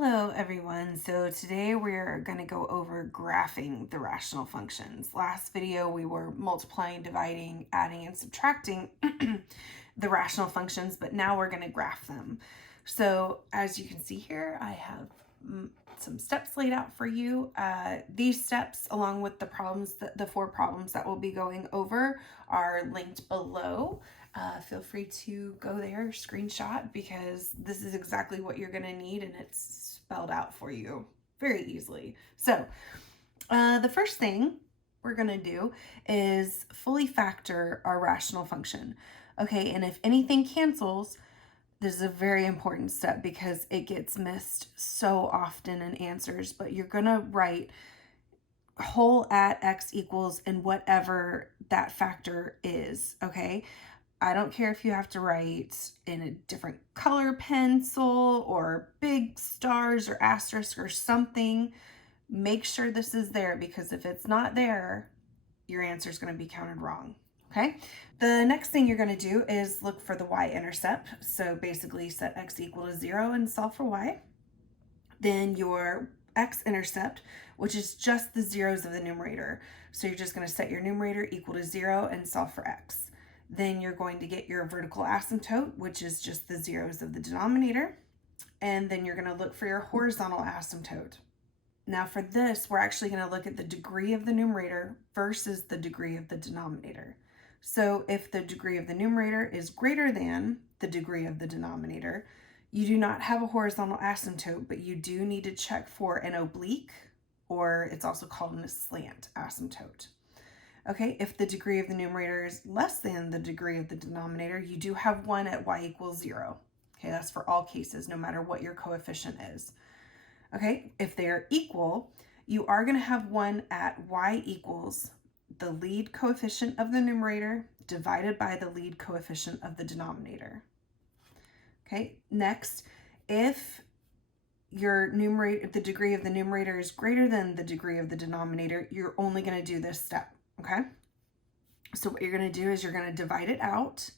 Hello everyone. So today we're going to go over graphing the rational functions. Last video we were multiplying, dividing, adding, and subtracting the rational functions, but now we're going to graph them. So as you can see here, I have some steps laid out for you. These steps, along with the problems, the 4 problems that we'll be going over, are linked below. Feel free to go there, screenshot, because this is exactly what you're going to need and it's spelled out for you very easily. So the first thing we're going to do is fully factor our rational function. Okay, and if anything cancels, this is a very important step because it gets missed so often in answers, but you're going to write whole at x equals and whatever that factor is, okay? I don't care if you have to write in a different color pencil or big stars or asterisks or something. Make sure this is there, because if it's not there, your answer is going to be counted wrong. Okay. The next thing you're going to do is look for the y-intercept. So basically set x equal to 0 and solve for y. Then your x-intercept, which is just the zeros of the numerator. So you're just going to set your numerator equal to 0 and solve for x. Then you're going to get your vertical asymptote, which is just the zeros of the denominator. And then you're going to look for your horizontal asymptote. Now for this, we're actually going to look at the degree of the numerator versus the degree of the denominator. So if the degree of the numerator is greater than the degree of the denominator, you do not have a horizontal asymptote, but you do need to check for an oblique, or it's also called a slant asymptote. Okay, if the degree of the numerator is less than the degree of the denominator, you do have one at y equals 0. Okay, that's for all cases, no matter what your coefficient is. Okay, if they are equal, you are going to have one at y equals the lead coefficient of the numerator divided by the lead coefficient of the denominator. Okay, next, if your numerator, if the degree of the numerator is greater than the degree of the denominator, you're only going to do this step. Okay, so what you're going to do is you're going to divide it out,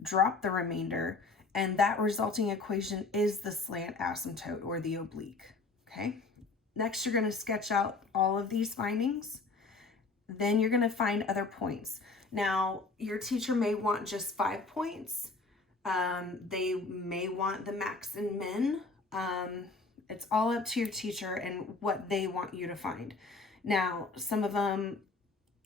drop the remainder, and that resulting equation is the slant asymptote or the oblique. Okay, next you're going to sketch out all of these findings. Then you're going to find other points. Now your teacher may want just 5 points. They may want the max and min. It's all up to your teacher and what they want you to find. Now some of them,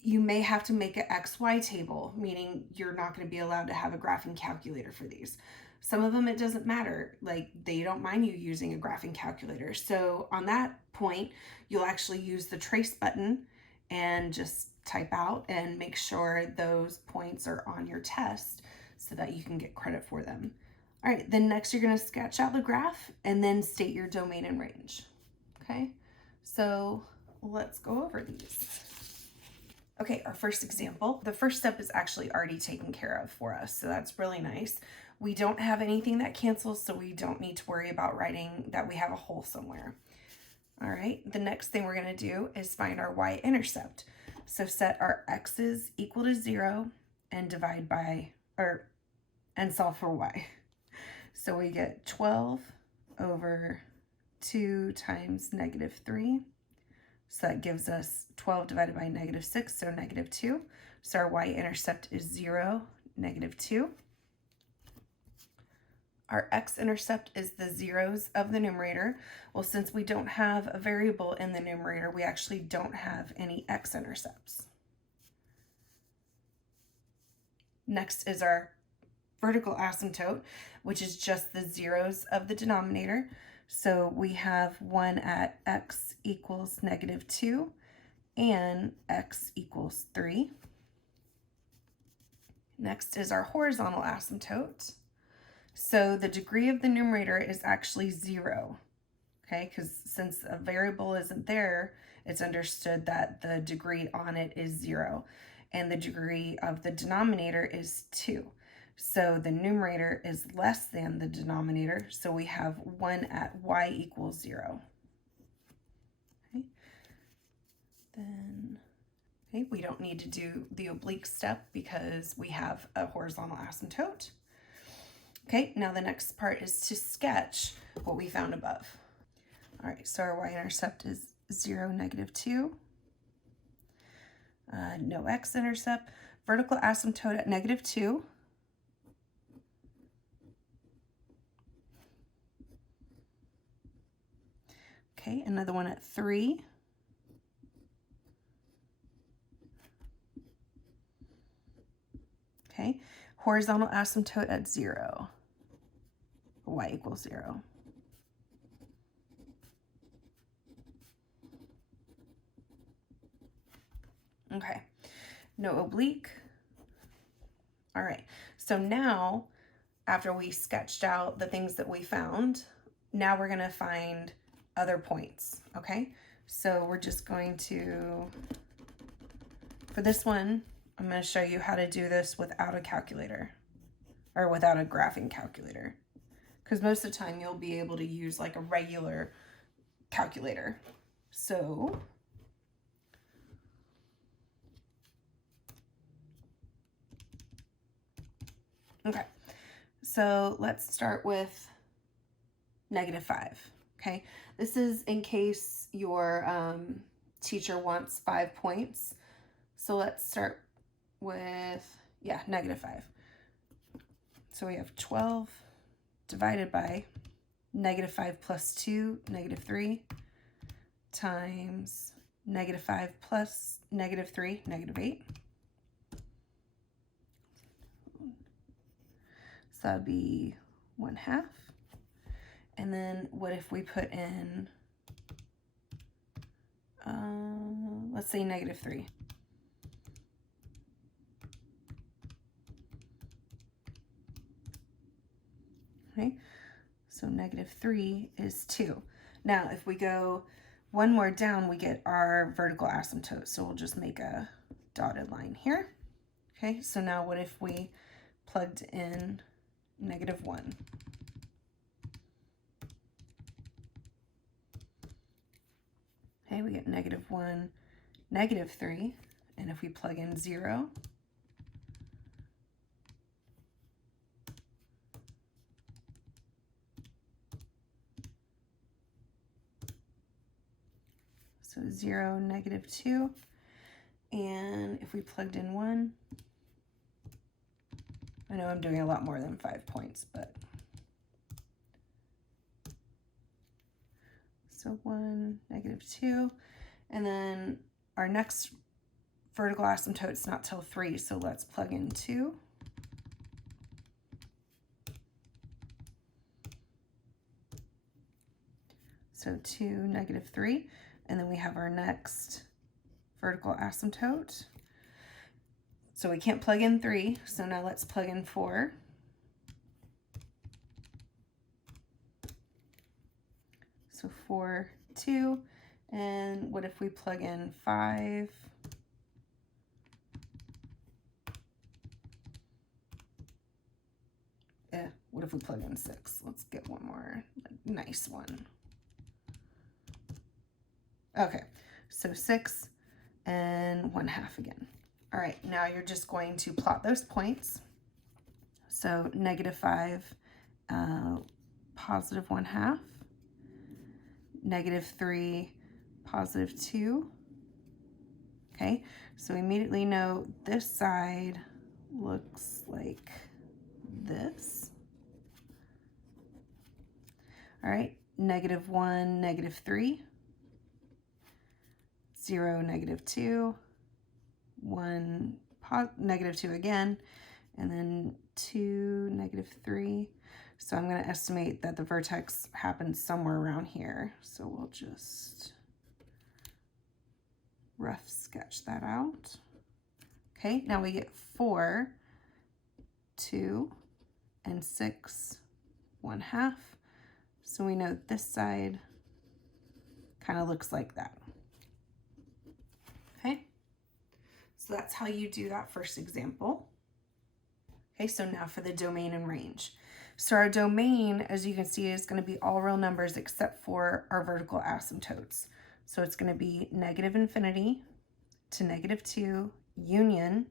you may have to make an XY table, meaning you're not going to be allowed to have a graphing calculator for these. Some of them, it doesn't matter. Like, they don't mind you using a graphing calculator. So on that point, you'll actually use the trace button and just type out and make sure those points are on your test so that you can get credit for them. All right, then next you're going to sketch out the graph and then state your domain and range. Okay, so let's go over these. Okay, our first example, the first step is actually already taken care of for us, so that's really nice. We don't have anything that cancels, so we don't need to worry about writing that we have a hole somewhere. All right, the next thing we're going to do is find our y-intercept. So set our x's equal to 0 and divide by, and solve for y. So we get 12 over 2 times -3. So that gives us 12 divided by -6, so -2. So our y-intercept is 0, -2. Our x-intercept is the zeros of the numerator. Well, since we don't have a variable in the numerator, we actually don't have any x-intercepts. Next is our vertical asymptote, which is just the zeros of the denominator. So we have one at x equals -2 and x equals 3. Next is our horizontal asymptote. So the degree of the numerator is actually 0, okay? Because since a variable isn't there, it's understood that the degree on it is 0. And the degree of the denominator is 2. So the numerator is less than the denominator, so we have 1 at y equals 0. Okay. Then, okay, we don't need to do the oblique step because we have a horizontal asymptote. Okay, now the next part is to sketch what we found above. All right, so our y-intercept is 0, -2. No x-intercept. Vertical asymptote at -2. Okay, another one at 3. Okay, horizontal asymptote at 0. Y = 0. Okay, no oblique. All right, so now after we sketched out the things that we found, now we're gonna find other points, okay? So we're just going to, for this one, I'm gonna show you how to do this without a calculator or without a graphing calculator, because most of the time you'll be able to use like a regular calculator. So okay, so let's start with -5, okay? This is in case your teacher wants 5 points. So let's start with, yeah, -5. So we have 12 divided by -5 + 2, -3, times -5 plus -3, -8. So that would be 1/2. And then what if we put in, let's say -3. Okay, so -3 is 2. Now, if we go one more down, we get our vertical asymptote. So we'll just make a dotted line here. Okay, so now what if we plugged in -1? Okay, we get -1, -3, and if we plug in 0, so 0, -2, and if we plugged in 1, I know I'm doing a lot more than 5 points, but so 1, -2, and then our next vertical asymptote's not till 3, so let's plug in 2. So 2, -3, and then we have our next vertical asymptote. So we can't plug in 3, so now let's plug in 4. So 4, 2, and what if we plug in 5? What if we plug in 6? Let's get one more nice one. Okay, so 6 and 1/2 again. All right, now you're just going to plot those points. So -5, +1/2, -3, +2. Okay, so we immediately know this side looks like this. All right, -1, -3, 0, -2, 1, -2 again, and then 2, -3. So I'm going to estimate that the vertex happens somewhere around here. So we'll just rough sketch that out. Okay, now we get 4, 2, and 6, 1/2. So we know this side kind of looks like that. Okay, so that's how you do that first example. Okay, so now for the domain and range. So our domain, as you can see, is going to be all real numbers except for our vertical asymptotes. So it's going to be -∞ to -2, union,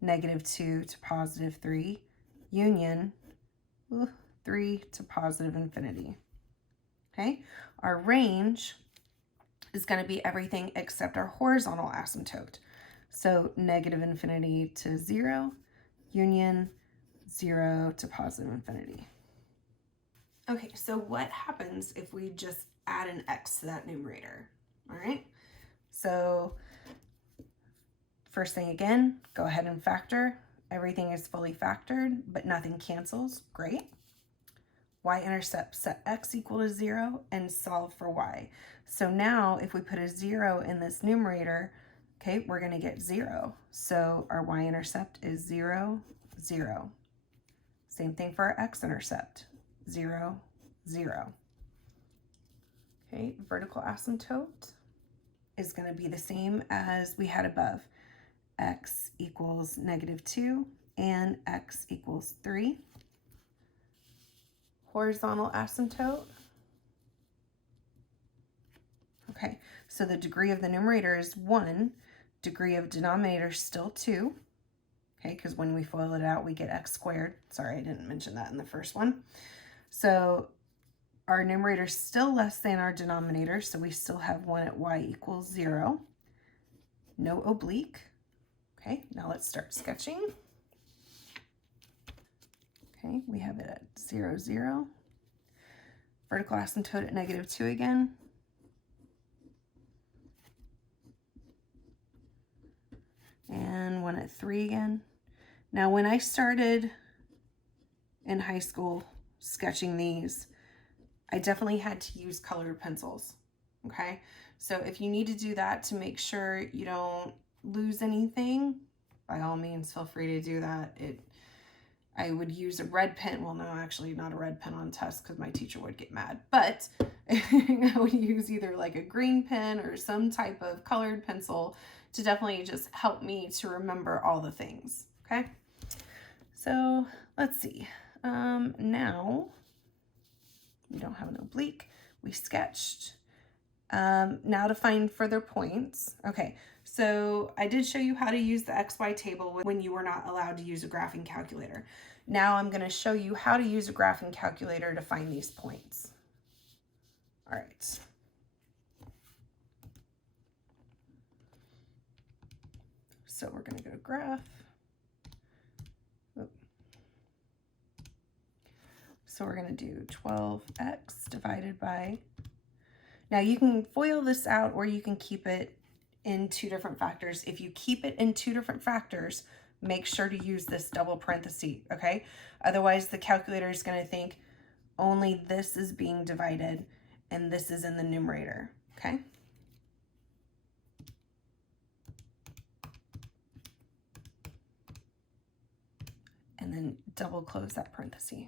-2 to +3, union, 3 to +∞. okay? Our range is going to be everything except our horizontal asymptote. So negative infinity to 0, union 0 to positive infinity. Okay, so what happens if we just add an x to that numerator? All right, so first thing again, go ahead and factor. Everything is fully factored, but nothing cancels. Great. Y-intercept, set x equal to 0 and solve for y. So now if we put a 0 in this numerator, okay, we're going to get 0. So our y-intercept is 0, 0. Same thing for our x-intercept, 0, 0. Okay, vertical asymptote is going to be the same as we had above. X equals -2 and x equals 3. Horizontal asymptote. Okay, so the degree of the numerator is 1, degree of denominator is still 2, okay, because when we FOIL it out, we get x squared. Sorry, I didn't mention that in the first one. So our numerator is still less than our denominator, so we still have 1 at y equals 0. No oblique. Okay, now let's start sketching. Okay, we have it at 0, 0. Vertical asymptote at -2 again. And 1 at 3 again. Now, when I started in high school sketching these, I definitely had to use colored pencils, okay? So if you need to do that to make sure you don't lose anything, by all means, feel free to do that. I would use a red pen. Well, no, actually not a red pen on tests because my teacher would get mad. But I would use either like a green pen or some type of colored pencil to definitely just help me to remember all the things, okay? So let's see. Now, we don't have an oblique. We sketched. Now to find further points. Okay, so I did show you how to use the XY table when you were not allowed to use a graphing calculator. Now I'm going to show you how to use a graphing calculator to find these points. All right. So we're going to go to graph. So we're going to do 12x divided by. Now you can FOIL this out or you can keep it in 2 different factors. If you keep it in 2 different factors, make sure to use this double parenthesis, okay? Otherwise the calculator is going to think only this is being divided and this is in the numerator, okay? And then double close that parenthesis.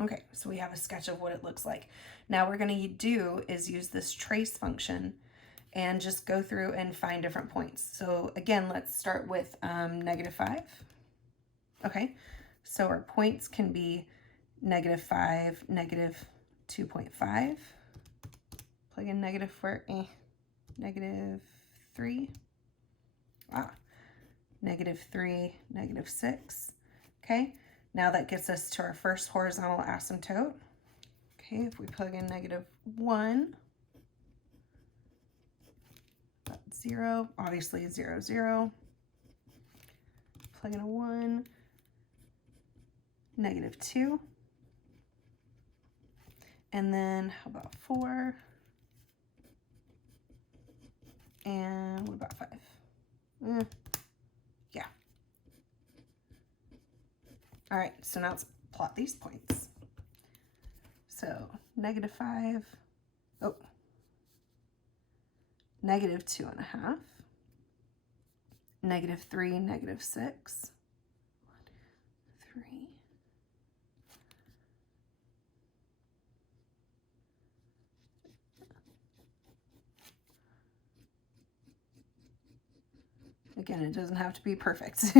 Okay, so we have a sketch of what it looks like. Now we're going to do is use this trace function and just go through and find different points. So again, let's start with -5. Okay, so our points can be -5, -2.5. Plug in negative for -3. -3, -6. Okay. Now that gets us to our first horizontal asymptote. Okay, if we plug in -1, that's 0, obviously 0, 0. Plug in a 1, -2. And then how about 4? And what about 5? Yeah. All right, so now let's plot these points. So -5, -2.5, -3, -6, 3. Again, it doesn't have to be perfect.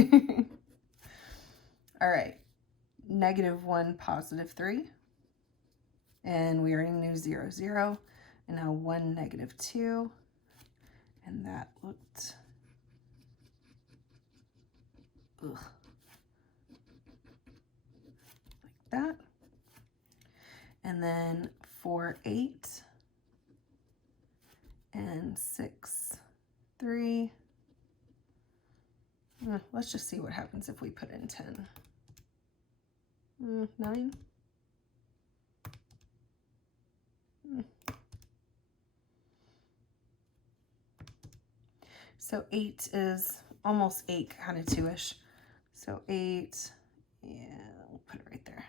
All right, -1, +3. And we already knew 0, 0. And now 1, -2. and that looked, ugh, like that. And then 4, 8, and 6, 3. Let's just see what happens if we put in 10. 9. So 8 is almost 8, kind of 2-ish. So 8, yeah, we'll put it right there.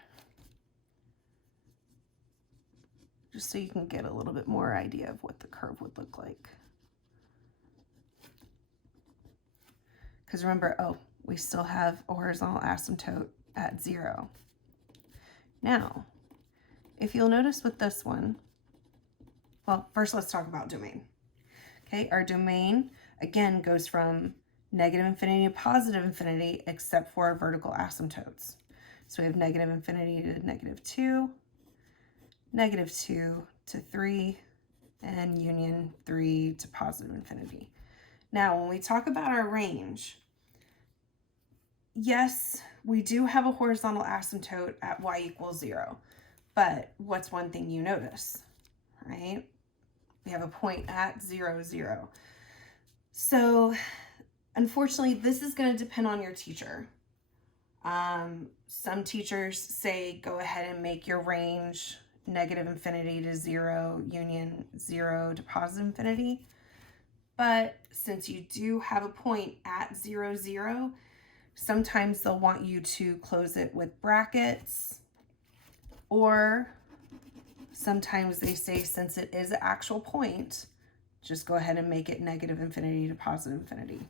Just so you can get a little bit more idea of what the curve would look like. Because remember, oh, we still have a horizontal asymptote at 0. Now, if you'll notice with this one, well, first let's talk about domain. Okay, our domain, again, goes from negative infinity to positive infinity, except for our vertical asymptotes. So we have negative infinity to -2, -2 to 3, and union 3 to positive infinity. Now, when we talk about our range, yes, we do have a horizontal asymptote at y equals 0, but what's one thing you notice, right? We have a point at 0, 0. So unfortunately, this is going to depend on your teacher. Some teachers say go ahead and make your range negative infinity to 0, union 0 to positive infinity. But since you do have a point at 0, 0, sometimes they'll want you to close it with brackets, or sometimes they say since it is an actual point, just go ahead and make it negative infinity to positive infinity.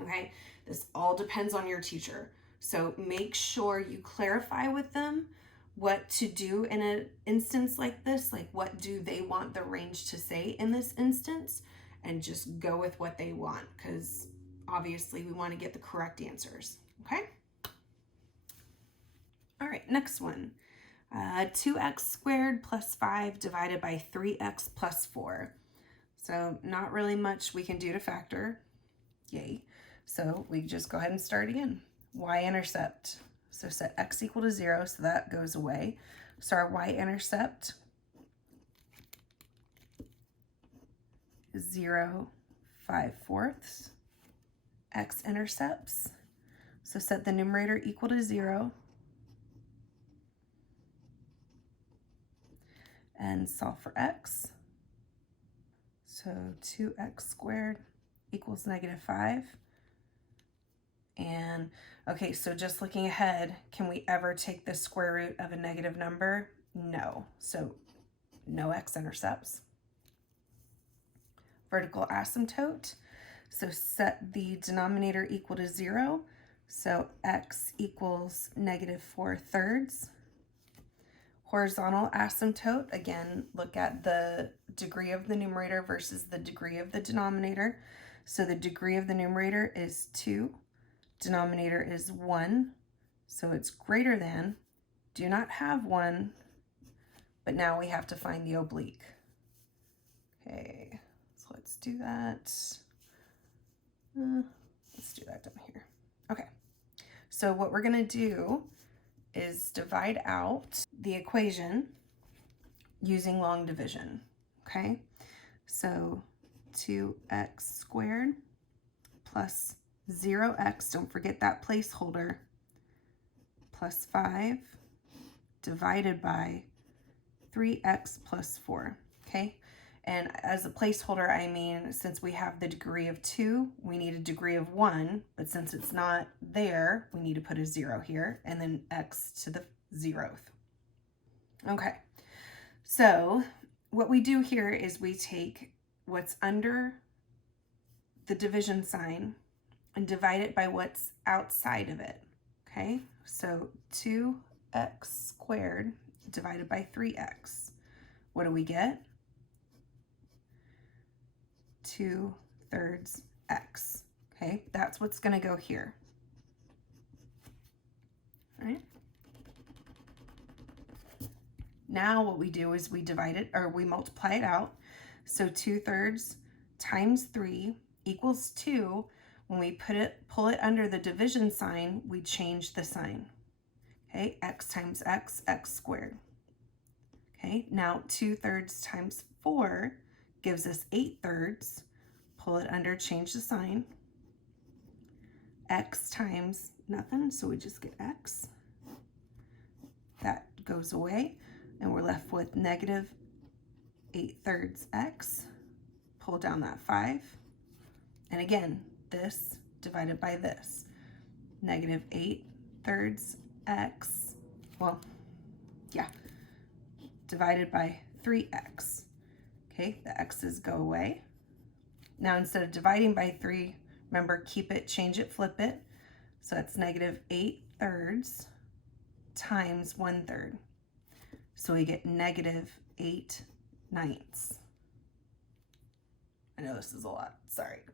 Okay, this all depends on your teacher. So make sure you clarify with them what to do in an instance like this, like what do they want the range to say in this instance, and just go with what they want, because obviously we want to get the correct answers. Okay. All right, next one. 2x squared plus 5 divided by 3x plus 4. So not really much we can do to factor. Yay. So we just go ahead and start again. Y-intercept. So set x equal to 0, so that goes away. So our y-intercept is 0, 5/4. X-intercepts. So set the numerator equal to 0. And solve for x. So 2x squared equals -5. And okay, so just looking ahead, can we ever take the square root of a negative number? No. So no x-intercepts. Vertical asymptote. So set the denominator equal to 0. So x equals -4/3. Horizontal asymptote, again, look at the degree of the numerator versus the degree of the denominator. So the degree of the numerator is 2, denominator is 1, so it's greater than, do not have 1, but now we have to find the oblique. Okay, so let's do that. Let's do that down here. Okay, so what we're gonna do is divide out the equation using long division, okay? So 2x squared plus 0x, don't forget that placeholder, plus 5 divided by 3x plus 4, okay? And as a placeholder, I mean, since we have the degree of 2, we need a degree of 1, but since it's not there, we need to put a 0 here, and then x to the 0th. Okay, so what we do here is we take what's under the division sign and divide it by what's outside of it, okay? So 2x squared divided by 3x. What do we get? 2/3 x, okay? That's what's gonna go here, all right? Now what we do is we divide it, or we multiply it out. So 2/3 times 3 equals 2. When we pull it under the division sign, we change the sign. Okay, x times x squared. Okay, now 2/3 times 4 gives us 8/3. Pull it under, change the sign. X times nothing, so we just get x. That goes away, and we're left with negative 8/3 x. Pull down that 5. And again, this divided by this. Negative 8/3 x. Well, yeah. Divided by 3x. Okay, the x's go away. Now instead of dividing by 3, remember, keep it, change it, flip it. So that's negative 8/3 times 1/3. So we get negative 8/9. I know this is a lot, sorry.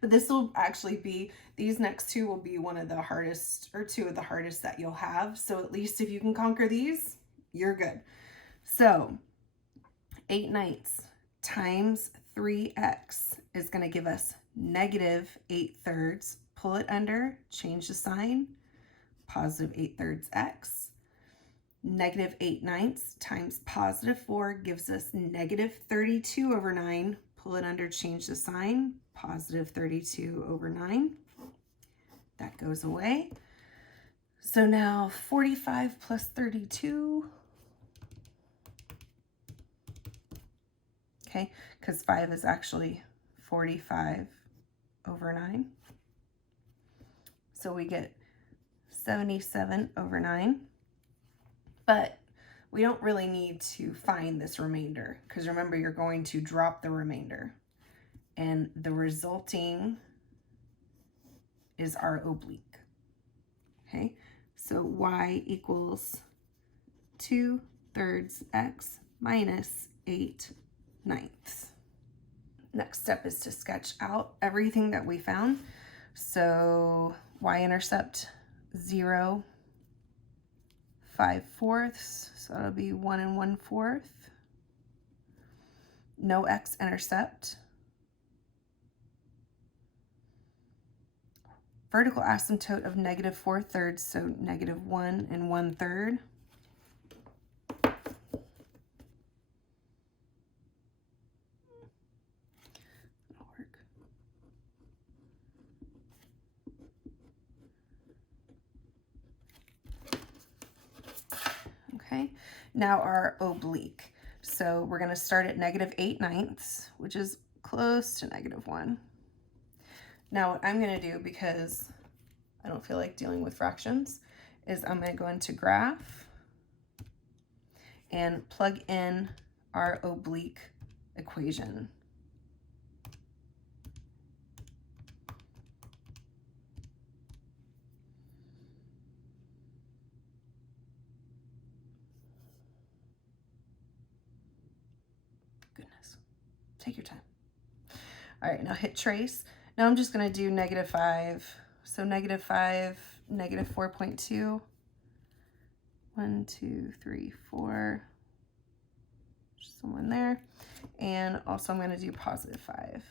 But this will actually be, these next two will be one of the hardest, or two of the hardest that you'll have. So at least if you can conquer these, you're good. So 8/9 times 3x is going to give us negative 8/3. Pull it under, change the sign, positive 8/3 x. Negative 8/9 times positive 4 gives us negative 32/9. Pull it under, change the sign, positive 32/9. That goes away. So now 45 plus 32. Okay, because 5 is actually 45/9. So we get 77/9. But we don't really need to find this remainder, because remember, you're going to drop the remainder. And the resulting is our oblique. Okay, so y equals 2/3 x minus 8/9. Next step is to sketch out everything that we found. So y-intercept 0, 5/4, so that'll be 1 1/4. No x-intercept. Vertical asymptote of negative 4/3, so negative 1 1/3. That'll work. Okay, now our oblique. So we're going to start at negative 8/9, which is close to negative 1. Now what I'm going to do, because I don't feel like dealing with fractions, is I'm going to go into graph and plug in our oblique equation. Goodness, take your time. All right, now hit trace. Now I'm just going to do negative 5. So negative 5, negative 4.2. 1, 2, 3, 4. Just someone there. And also I'm going to do positive 5.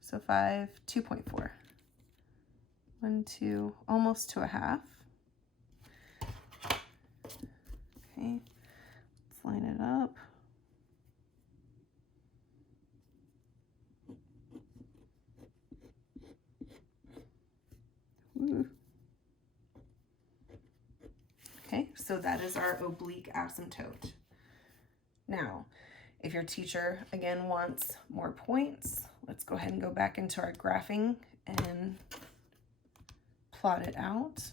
So 5, 2.4. 1, 2, almost to a half. Okay, let's line it up. Ooh. Okay, so that is our oblique asymptote. Now, if your teacher, again, wants more points, let's go ahead and go back into our graphing and plot it out.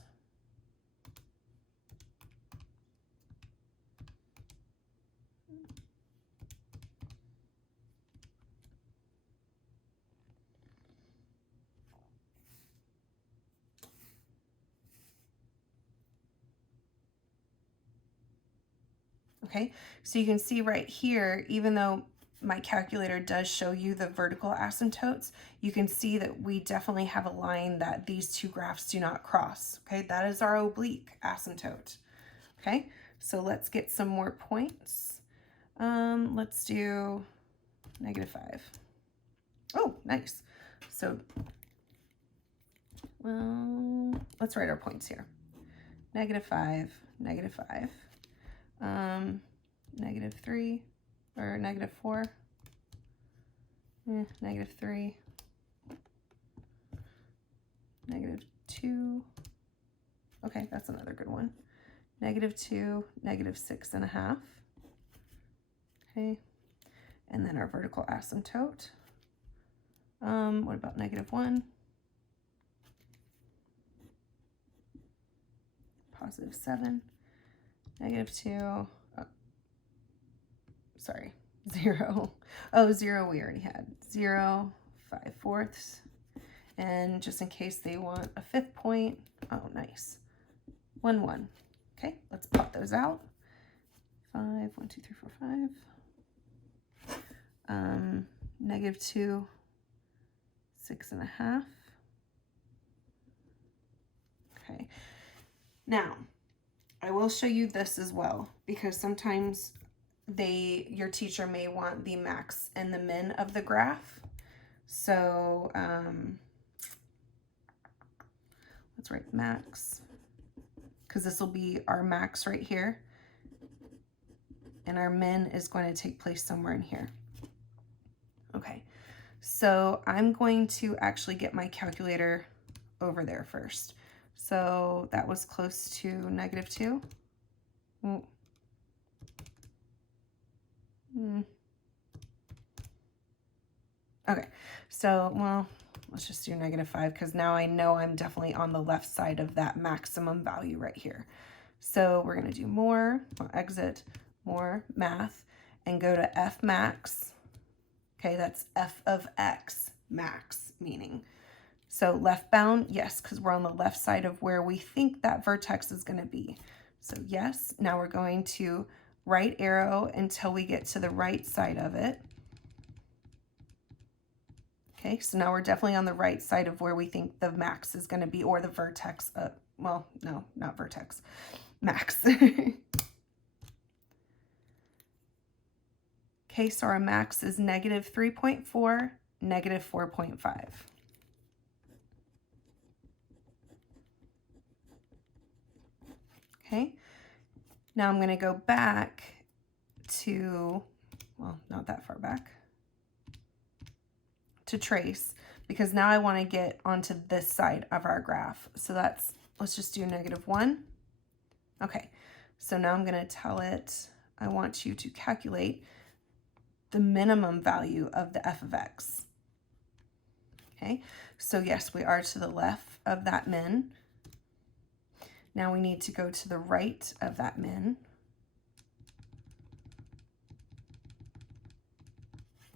Okay, so you can see right here, even though my calculator does show you the vertical asymptotes, you can see that we definitely have a line that these two graphs do not cross. Okay, that is our oblique asymptote. Okay, so let's get some more points. Let's do negative 5. Oh, nice. So, well, let's write our points here. -5, -5, -3, or -4, -3, -2. Okay, that's another good one. -2, -6.5. Okay, and then our vertical asymptote. What about -1? +7, -2, sorry, 0. Oh, 0 we already had. 0, 5/4. And just in case they want a 5th point, oh, nice. 1, 1. Okay, let's plot those out. 5, 1, 2, 3, 4, 5. -2, 6.5. Okay. Now, I will show you this as well, because sometimes your teacher may want the max and the min of the graph. So let's write max, because this will be our max right here, and our min is going to take place somewhere in here. Okay, so I'm going to actually get my calculator over there first. So that was close to -2. Okay, so, well, let's just do -5, because now I know I'm definitely on the left side of that maximum value right here. So we're going to do more, we'll exit, more, math, and go to F max. Okay, that's f of x, max, meaning. So left bound, yes, because we're on the left side of where we think that vertex is going to be. So yes, now we're going to right arrow until we get to the right side of it. Okay, so now we're definitely on the right side of where we think the max is going to be, or the vertex. Well, no, not vertex, max. Okay, so our max is -3.4, -4.5. Okay, now I'm going to go back to, well, not that far back, to trace, because now I want to get onto this side of our graph. So that's, let's just do -1. Okay, so now I'm going to tell it, I want you to calculate the minimum value of the f of x. Okay, so yes, we are to the left of that min. Now we need to go to the right of that min.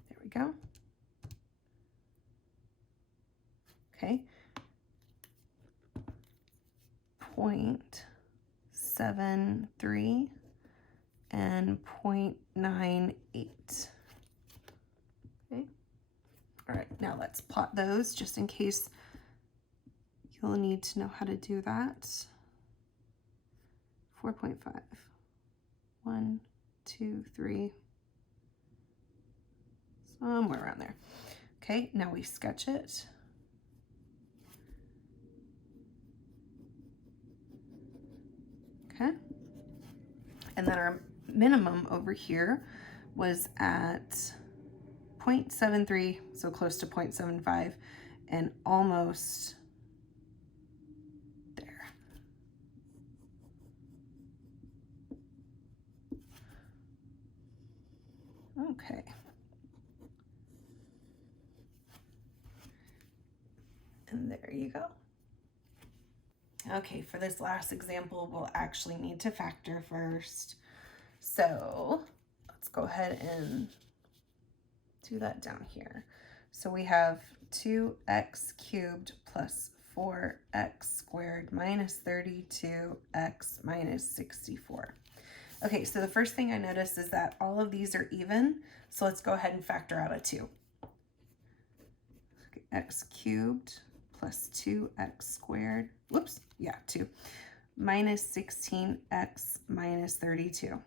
There we go. Okay. 0.73 and 0.98. Okay. All right, now let's plot those just in case you'll need to know how to do that. 4.5. 1, 2, 3. Somewhere around there. Okay, now we sketch it. Okay. And then our minimum over here was at 0.73, so close to 0.75, and almost there. Okay. And there you go. Okay, for this last example, we'll actually need to factor first. So let's go ahead and do that down here. So we have 2x cubed plus 4x squared minus 32x minus 64. Okay, so the first thing I noticed is that all of these are even. So let's go ahead and factor out a 2. Okay, x cubed plus 2x squared, whoops, yeah, 2, minus 16x minus 32.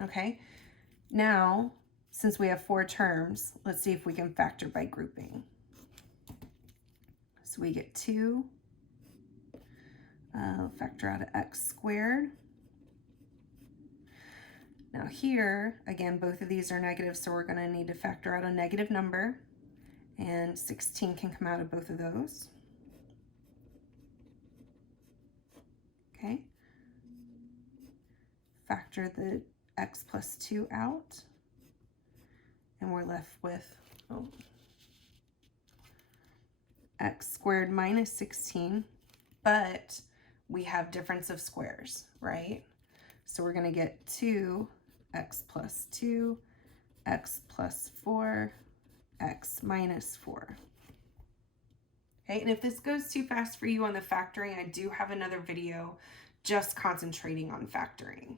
Okay, now since we have 4 terms, let's see if we can factor by grouping. So we get 2, factor out of x squared. Now here, again, both of these are negative, so we're going to need to factor out a negative number, and 16 can come out of both of those. Okay. Factor the x plus 2 out, and we're left with x squared minus 16, but we have difference of squares, right? So we're going to get 2x plus 2, x plus 4, x minus 4. Okay, and if this goes too fast for you on the factoring, I do have another video just concentrating on factoring.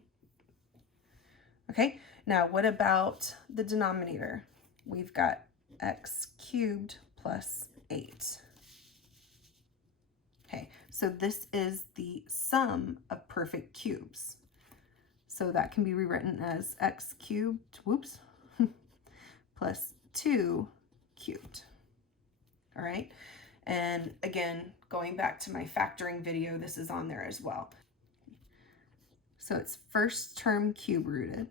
Okay, now what about the denominator? We've got x cubed plus 8. Okay, so this is the sum of perfect cubes. So that can be rewritten as x cubed, whoops, plus 2 cubed. All right, and again, going back to my factoring video, this is on there as well. So it's first term cube rooted,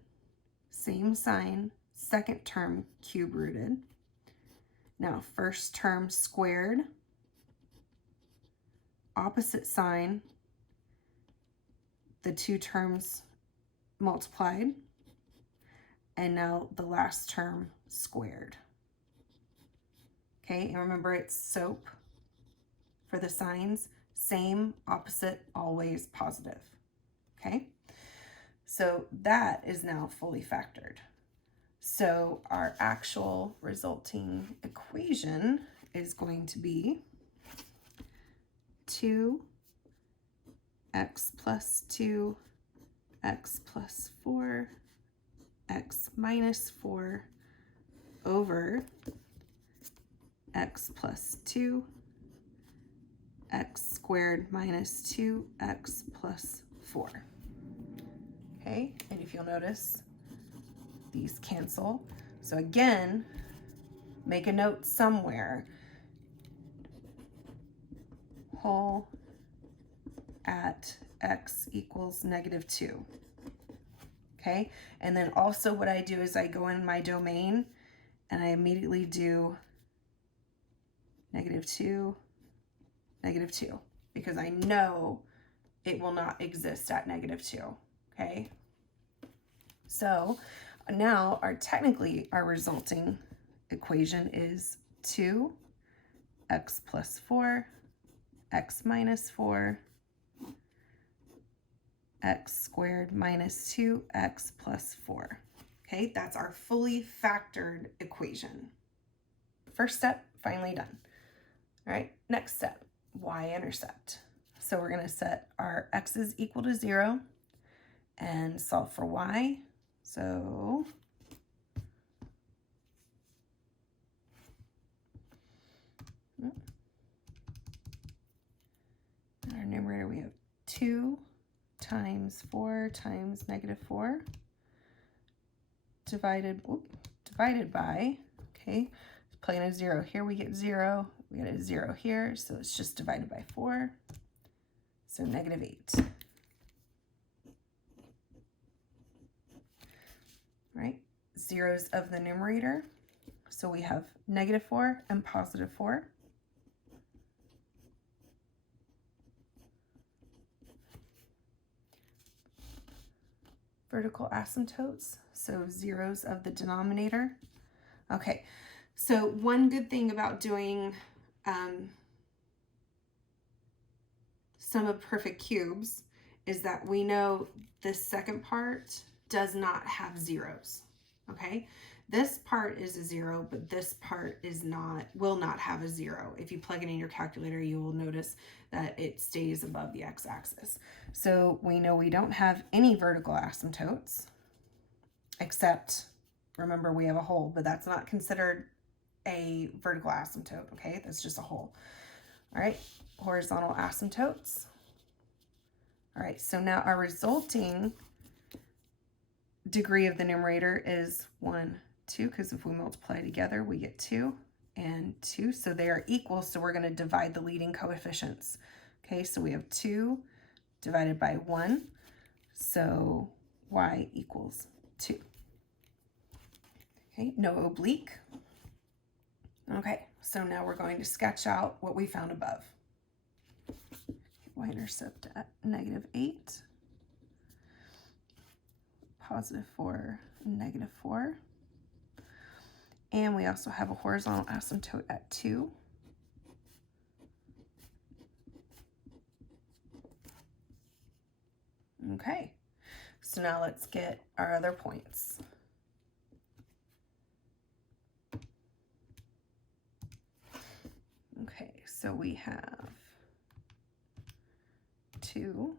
same sign, second term cube rooted. Now first term squared, opposite sign, the 2 terms multiplied, and now the last term squared. Okay, and remember it's SOAP for the signs, same, opposite, always positive. Okay, so that is now fully factored. So our actual resulting equation is going to be 2x plus 2, x plus 4, x minus 4 over x plus 2, x squared minus 2x plus 4. Okay, and if you'll notice, these cancel. So again, make a note somewhere. Whole at x equals -2. Okay, and then also what I do is I go in my domain and I immediately do -2, -2, because I know it will not exist at -2. Okay, so now technically our resulting equation is 2x plus 4, x minus 4, x squared minus 2x plus 4. Okay, that's our fully factored equation. First step, finally done. All right, next step, y-intercept. So we're going to set our x's equal to 0 and solve for y. So in our numerator we have 2 times 4 times -4 divided by, okay, playing a 0 here, we get 0, we get a 0 here, so it's just divided by 4, so -8. Right, zeros of the numerator, so we have -4 and +4. Vertical asymptotes, so zeros of the denominator. Okay, so one good thing about doing sum of perfect cubes is that we know this second part does not have zeros. Okay, this part is a 0, but this part is not, will not have a 0. If you plug it in your calculator, you will notice that it stays above the x-axis. So we know we don't have any vertical asymptotes, except, remember, we have a hole, but that's not considered a vertical asymptote, okay? That's just a hole. All right, horizontal asymptotes. All right, so now our resulting degree of the numerator is 1, 2, because if we multiply together, we get 2 and 2. So they are equal, so we're going to divide the leading coefficients. Okay, so we have 2 divided by 1, so y equals 2. Okay, no oblique. Okay, so now we're going to sketch out what we found above. Y-intercept at -8, +4, -4. And we also have a horizontal asymptote at 2. Okay, so now let's get our other points. Okay, so we have 2.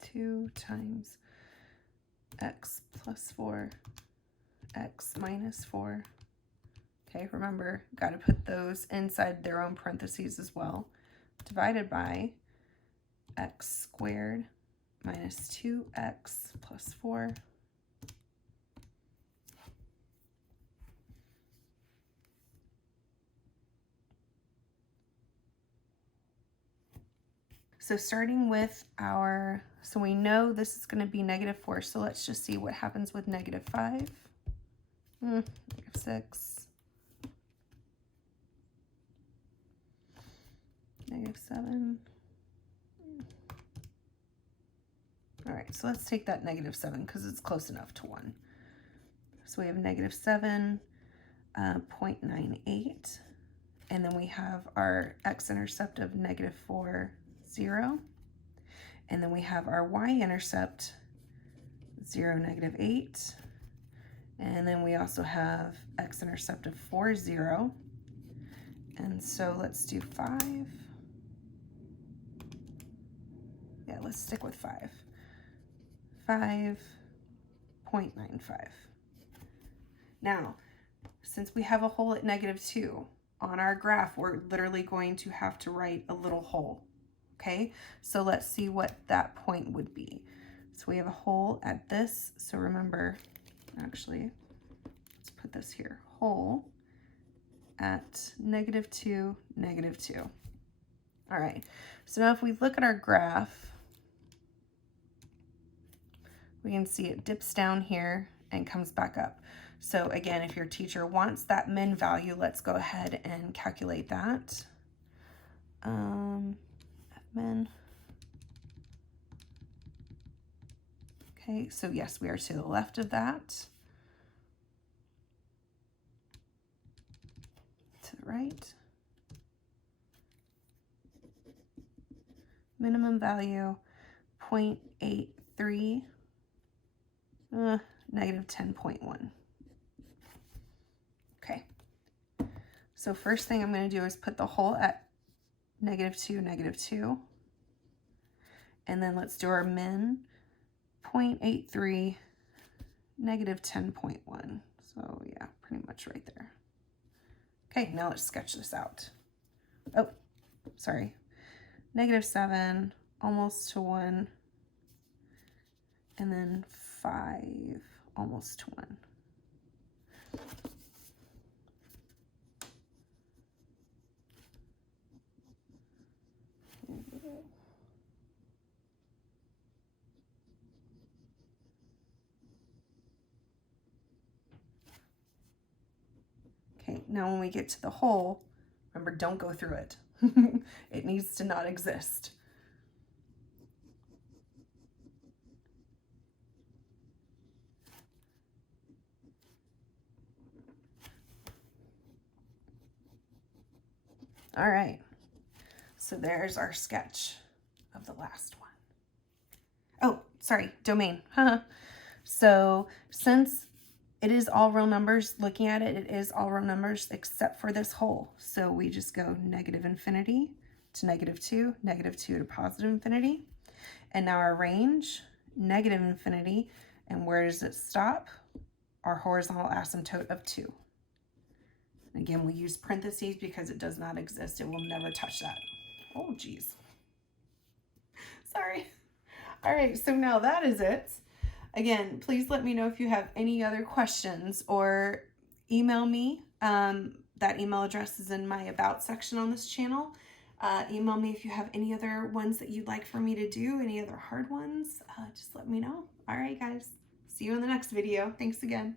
2 times x plus 4, x minus 4. Okay, remember, got to put those inside their own parentheses as well. Divided by x squared minus 2x plus 4. So starting with our, so we know this is going to be -4, so let's just see what happens with -5. -6. -7. All right, so let's take that -7 because it's close enough to 1. So we have -7, 0.98, and then we have our x-intercept of -4, 0, and then we have our y-intercept 0, -8, and then we also have x-intercept of 4, 0, and so let's do 5. Yeah, let's stick with 5. 5.95. Now, since we have a hole at -2 on our graph, we're literally going to have to write a little hole. Okay, so let's see what that point would be. So we have a hole at this. So remember, actually, let's put this here. Hole at -2, -2. All right, so now if we look at our graph, we can see it dips down here and comes back up. So again, if your teacher wants that min value, let's go ahead and calculate that. Min. Okay, so yes, we are to the left of that. To the right. Minimum value, 0.83, -10.1. Okay, so first thing I'm going to do is put the hole at -2, -2. And then let's do our min, 0.83, -10.1. So yeah, pretty much right there. Okay, now let's sketch this out. Oh, sorry. -7, almost to 1. And then 5, almost to 1. Okay, now when we get to the hole, remember, don't go through it. It needs to not exist. All right, so there's our sketch of the last one. Oh, sorry, domain. So since it is all real numbers, looking at it, it is all real numbers except for this hole. So we just go -infinity to -2, -2 to +infinity. And now our range, -infinity, and where does it stop? Our horizontal asymptote of 2. Again, we use parentheses because it does not exist. It will never touch that. Oh, geez. Sorry. All right, so now that is it. Again, please let me know if you have any other questions or email me. That email address is in my About section on this channel. Email me if you have any other ones that you'd like for me to do, any other hard ones. Just let me know. All right, guys. See you in the next video. Thanks again.